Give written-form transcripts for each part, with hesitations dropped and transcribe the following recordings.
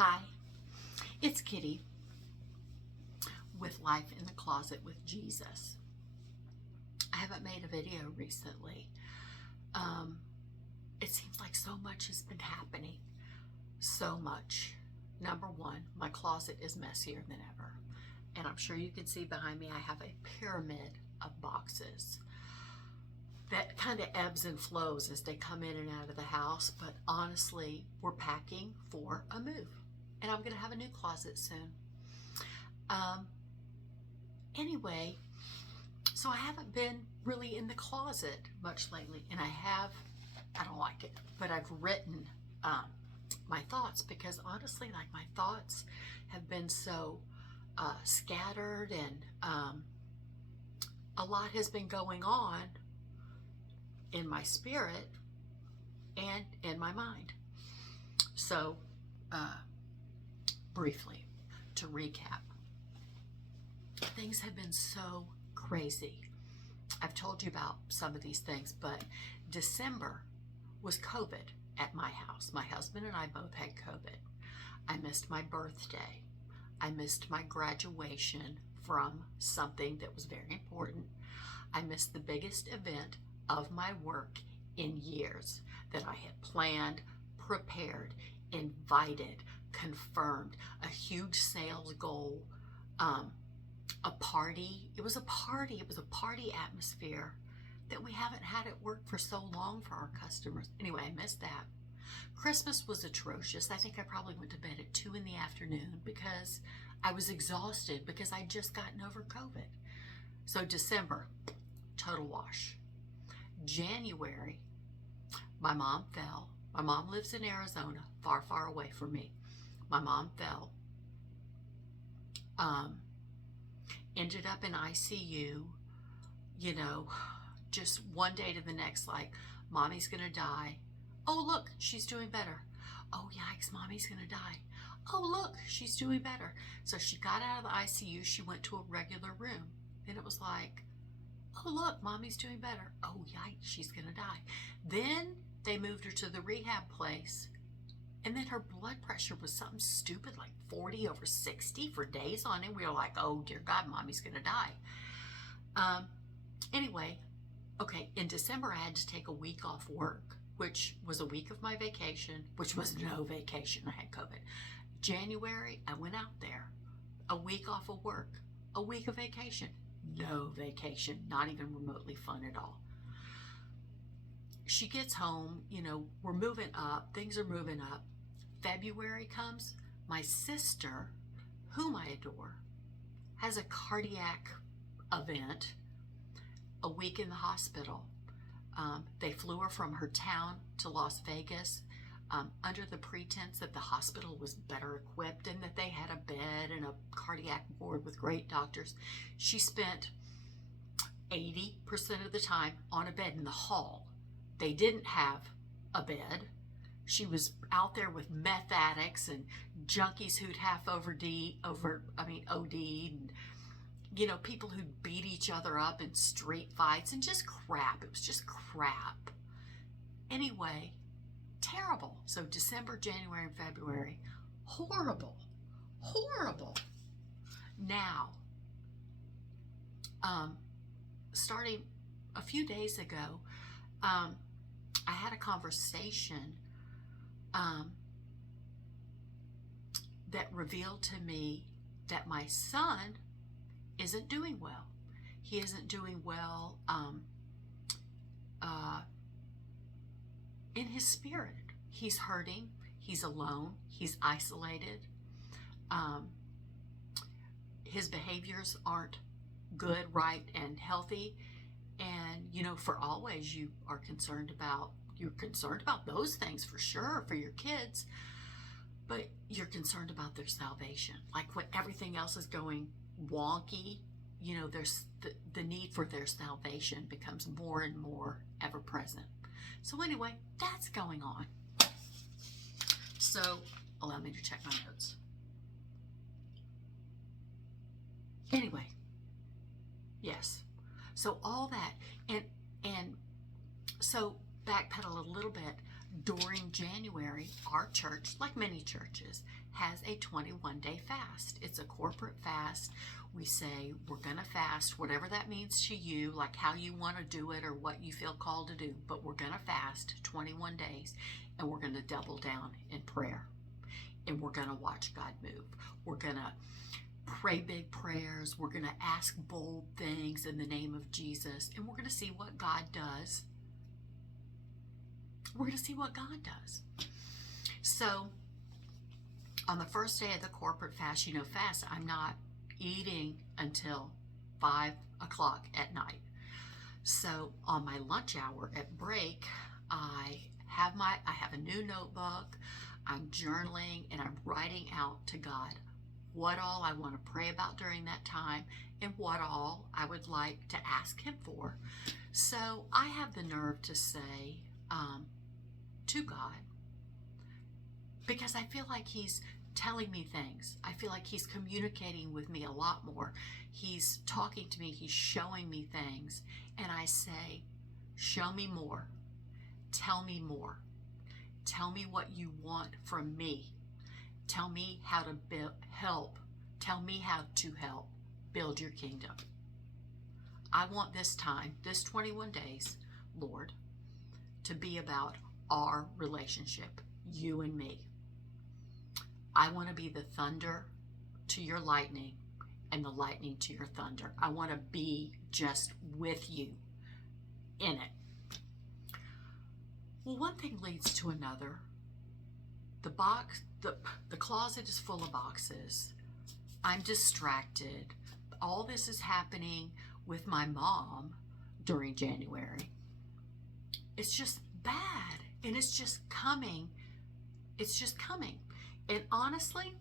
Hi, it's Kitty with Life in the Closet with Jesus. I haven't made a video recently. It seems like so much has been happening. So much. Number one, my closet is messier than ever. And I'm sure you can see behind me I have a pyramid of boxes that kind of ebbs and flows as they come in and out of the house. But honestly, we're packing for a move. And I'm going to have a new closet soon. Anyway, so I haven't been really in the closet much lately. And I don't like it, but I've written my thoughts because honestly, like my thoughts have been so scattered and a lot has been going on in my spirit and in my mind. So, briefly, to recap, things have been so crazy. I've told you about some of these things, but December was COVID at my house. My husband and I both had COVID. I missed my birthday. I missed my graduation from something that was very important. I missed the biggest event of my work in years that I had planned, prepared, invited, confirmed, a huge sales goal, a party. It was a party atmosphere that we haven't had at work for so long for our customers. Anyway, I missed that. Christmas was atrocious. I think I probably went to bed at 2 in the afternoon because I was exhausted because I'd just gotten over COVID. So December, total wash. January, my mom fell. My mom lives in Arizona, far, far away from me. My mom fell. Ended up in ICU, just one day to the next, like, mommy's gonna die. Oh, look, she's doing better. Oh, yikes, mommy's gonna die. Oh, look, she's doing better. So she got out of the ICU, she went to a regular room. Then it was like, oh, look, mommy's doing better. Oh, yikes, she's gonna die. Then they moved her to the rehab place. And then her blood pressure was something stupid, like 40/60 for days on end. We were like, oh, dear God, mommy's going to die. Anyway, okay, in December, I had to take a week off work, which was a week of my vacation, which was no vacation. I had COVID. January, I went out there. A week off of work. A week of vacation. No vacation. Not even remotely fun at all. She gets home, we're moving up, things are moving up. February comes, my sister, whom I adore, has a cardiac event, a week in the hospital. They flew her from her town to Las Vegas under the pretense that the hospital was better equipped and that they had a bed and a cardiac ward with great doctors. She spent 80% of the time on a bed in the hall. They didn't have a bed. She was out there with meth addicts and junkies who'd OD, and, people who'd beat each other up in street fights and just crap. It was just crap. Anyway, terrible. So December, January, and February, horrible. Now, starting a few days ago, I had a conversation that revealed to me that my son isn't doing well. He isn't doing well in his spirit. He's hurting. He's alone. He's isolated. His behaviors aren't good, right, and healthy. And, for always, you're concerned about those things for sure for your kids, but you're concerned about their salvation. Like when everything else is going wonky, there's the need for their salvation becomes more and more ever present. So anyway, that's going on. So allow me to check my notes. Anyway, yes. So all that, and so backpedal a little bit. During January, our church, like many churches, has a 21-day fast. It's a corporate fast. We say we're going to fast, whatever that means to you, like how you want to do it or what you feel called to do. But we're going to fast 21 days, and we're going to double down in prayer. And we're going to watch God move. We're going to pray big prayers. We're going to ask bold things in the name of Jesus. And we're going to see what God does. We're going to see what God does. So on the first day of the corporate fast, fast, I'm not eating until 5 o'clock at night. So on my lunch hour at break, I have a new notebook. I'm journaling and I'm writing out to God what all I want to pray about during that time and what all I would like to ask Him for. So I have the nerve to say to God, because I feel like He's telling me things. I feel like He's communicating with me a lot more. He's talking to me. He's showing me things. And I say, show me more. Tell me more. Tell me what you want from me. Tell me how to help. Tell me how to help build your kingdom. I want this time, this 21 days, Lord, to be about our relationship, you and me. I want to be the thunder to your lightning and the lightning to your thunder. I want to be just with you in it. Well, one thing leads to another. The closet is full of boxes. I'm distracted. All this is happening with my mom during January. It's just bad, and it's just coming. It's just coming. And honestly,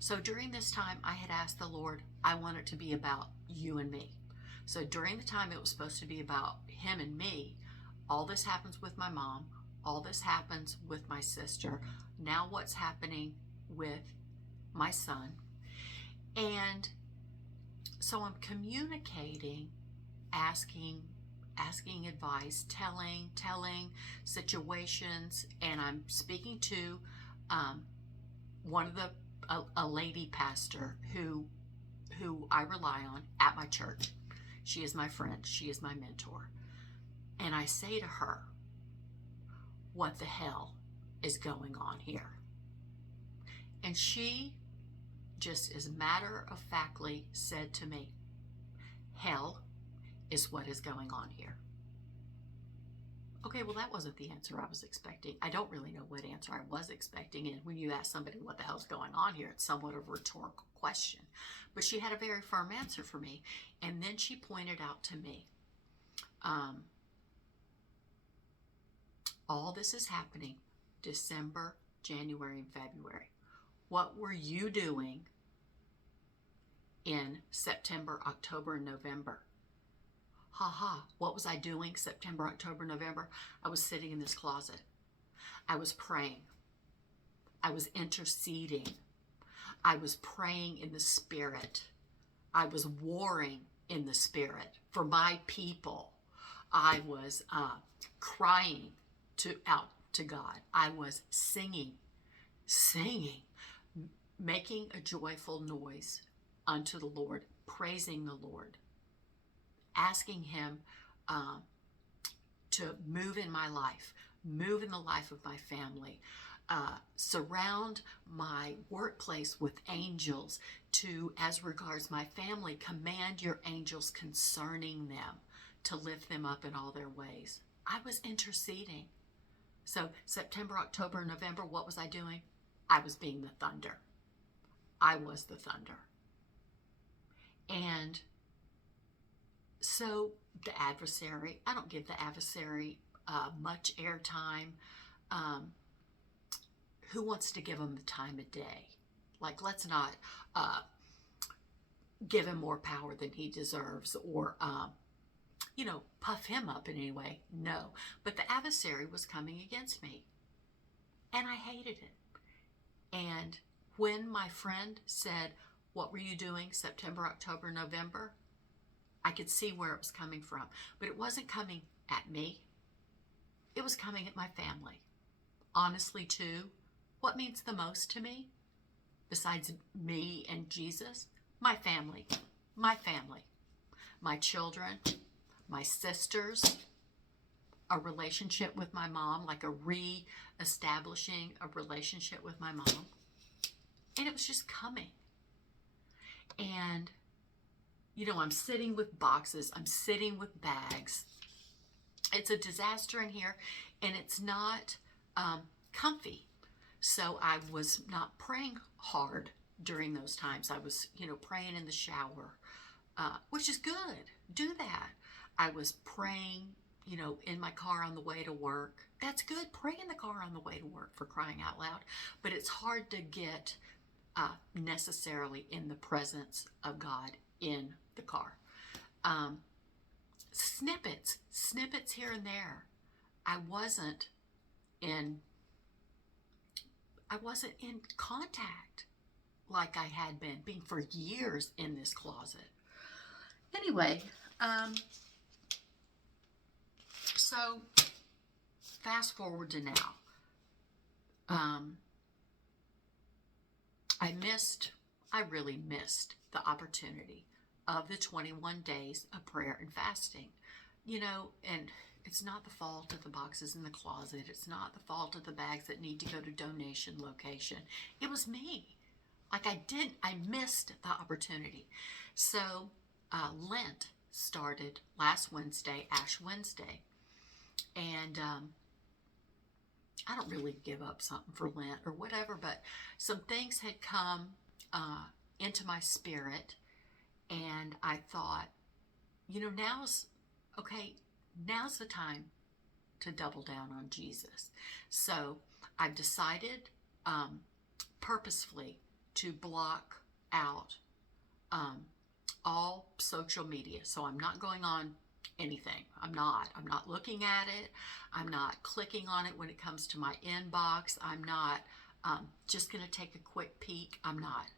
so during this time, I had asked the Lord, I want it to be about you and me. So during the time it was supposed to be about Him and me, all this happens with my mom. All this happens with my sister. Now what's happening with my son? And so I'm communicating, asking advice, telling situations, and I'm speaking to a lady pastor who I rely on at my church. She is my friend. She is my mentor. And I say to her, what the hell is going on here? And she just as matter-of-factly said to me, hell is what is going on here. Okay, well, that wasn't the answer I was expecting. I don't really know what answer I was expecting. And when you ask somebody what the hell's going on here, it's somewhat of a rhetorical question. But she had a very firm answer for me. And then she pointed out to me, all this is happening December, January, and February. What were you doing in September, October, and November? What was I doing September, October, November? I was sitting in this closet. I was praying. I was interceding. I was praying in the Spirit. I was warring in the Spirit for my people. I was crying out to God. I was singing, making a joyful noise unto the Lord, praising the Lord, asking Him to move in my life, move in the life of my family, surround my workplace with angels to, as regards my family, command your angels concerning them to lift them up in all their ways. I was interceding. So September, October, November, what was I doing? I was being the thunder. I was the thunder. And so the adversary, I don't give the adversary much airtime. Who wants to give him the time of day? Like, let's not give him more power than he deserves, or puff him up in any way. No. But the adversary was coming against me, and I hated it. And when my friend said, what were you doing September, October, November? I could see where it was coming from, but it wasn't coming at me. it was coming at my family. Honestly, too, what means the most to me, besides me and Jesus? My family. My family. My children, my sisters, a relationship with my mom, like a re-establishing a relationship with my mom. And it was just coming. And, you know, I'm sitting with boxes. I'm sitting with bags. It's a disaster in here, and it's not comfy. So I was not praying hard during those times. I was, you know, praying in the shower, which is good. Do that. I was praying, you know, in my car on the way to work. That's good. Pray in the car on the way to work, for crying out loud. But it's hard to get necessarily in the presence of God in the car. Snippets here and there. I wasn't in contact like I had been for years in this closet. Anyway, so fast forward to now. I really missed the opportunity of the 21 days of prayer and fasting. You know, and it's not the fault of the boxes in the closet. It's not the fault of the bags that need to go to donation location. It was me. Like I missed the opportunity. So Lent started last Wednesday, Ash Wednesday. And I don't really give up something for Lent or whatever, but some things had come into my spirit, and I thought, you know, now's the time to double down on Jesus. So I've decided purposefully to block out all social media. So I'm not going on anything. I'm not looking at it. I'm not clicking on it when it comes to my inbox. I'm not just going to take a quick peek. I'm not.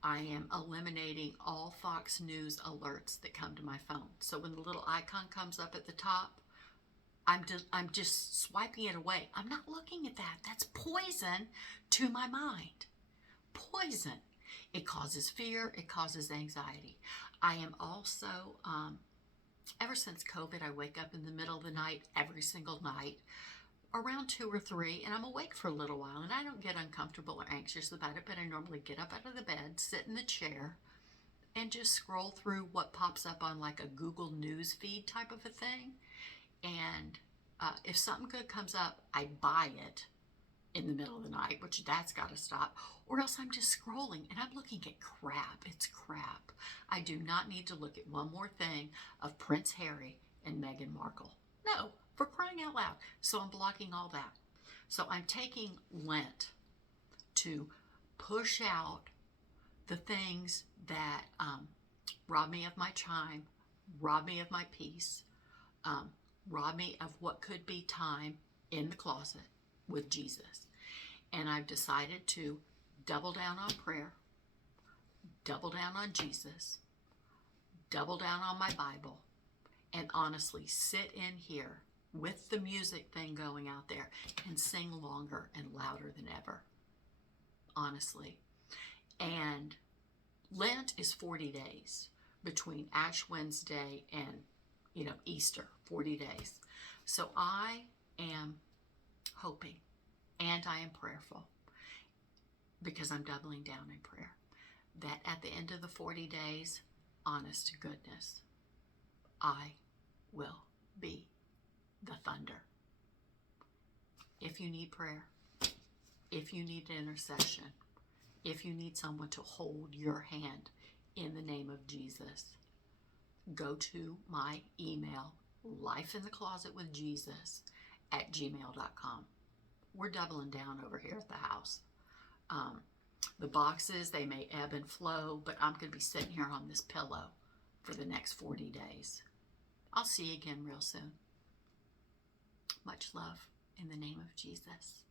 I am eliminating all Fox News alerts that come to my phone. So when the little icon comes up at the top, I'm just swiping it away. I'm not looking at that. That's poison to my mind. Poison. It causes fear. It causes anxiety. I am also, ever since COVID, I wake up in the middle of the night every single night, around 2 or 3, and I'm awake for a little while, and I don't get uncomfortable or anxious about it, but I normally get up out of the bed, sit in the chair, and just scroll through what pops up on like a Google News feed type of a thing. And if something good comes up, I buy it in the middle of the night, which that's got to stop, or else I'm just scrolling and I'm looking at crap. It's crap. I do not need to look at one more thing of Prince Harry and Meghan Markle. No, for crying out loud. So I'm blocking all that. So I'm taking Lent to push out the things that rob me of my time, rob me of my peace, rob me of what could be time in the closet with Jesus. And I've decided to double down on prayer, double down on Jesus, double down on my Bible, and honestly sit in here with the music thing going out there and sing longer and louder than ever. Honestly. And Lent is 40 days between Ash Wednesday and, you know, Easter, 40 days. So I am hoping and I am prayerful, because I'm doubling down in prayer, that at the end of the 40 days, honest to goodness, I will be the thunder. If you need prayer, if you need intercession, if you need someone to hold your hand in the name of Jesus, go to my email, lifeintheclosetwithjesus@gmail.com. We're doubling down over here at the house. The boxes, they may ebb and flow, but I'm going to be sitting here on this pillow for the next 40 days. I'll see you again real soon. Much love in the name of Jesus.